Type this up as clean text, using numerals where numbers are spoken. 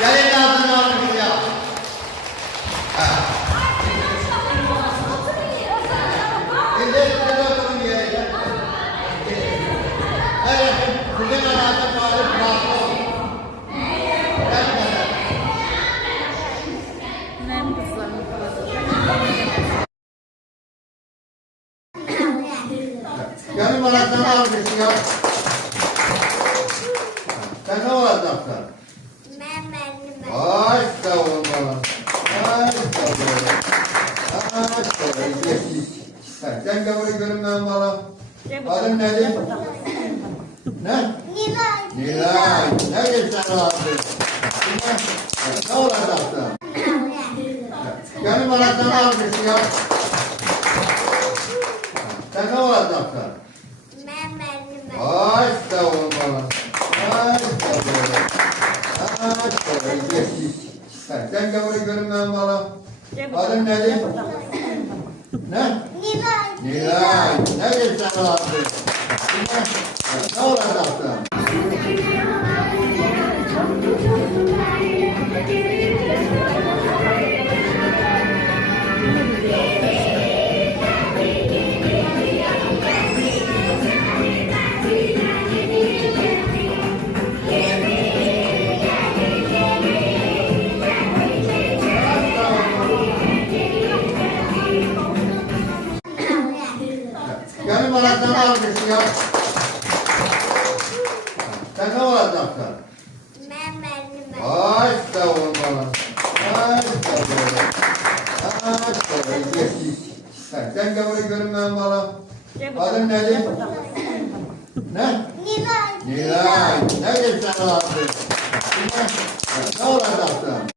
Gelin ağzını alın ya. Şimdi oturun yere. Evet, bugün anahtar bağlı bırakma olun. Gelin anahtarını alın ya. Sen ne olacaksın? Ay sağ olun bana. Ay sağ olun. Ay sağ olun. Sen kabul görünmem bana. Adın nedir? Ne? Nilay. Ne geçsen rahatsın? Ne olacaksın? Gelin anahtarını alın ya. Sen ne olacaksın? Ay sağ olun bana. Ay sağ olun. Ay sağ olun. Sen kabul görünmem bana. Adın nedir? Ne? Nilay. Ne geçsen rahatsın? Ne olacaksın? Gelin anahtarını alın ya. Sen ne olacaksın? Ay sağ olun bana. Ay sağ olun. Ay sağ olun. Sen kabul görünmem bana. Adın nedir? Ne? Nilay. Ne geçsen rahatsın? Ne olacaksın?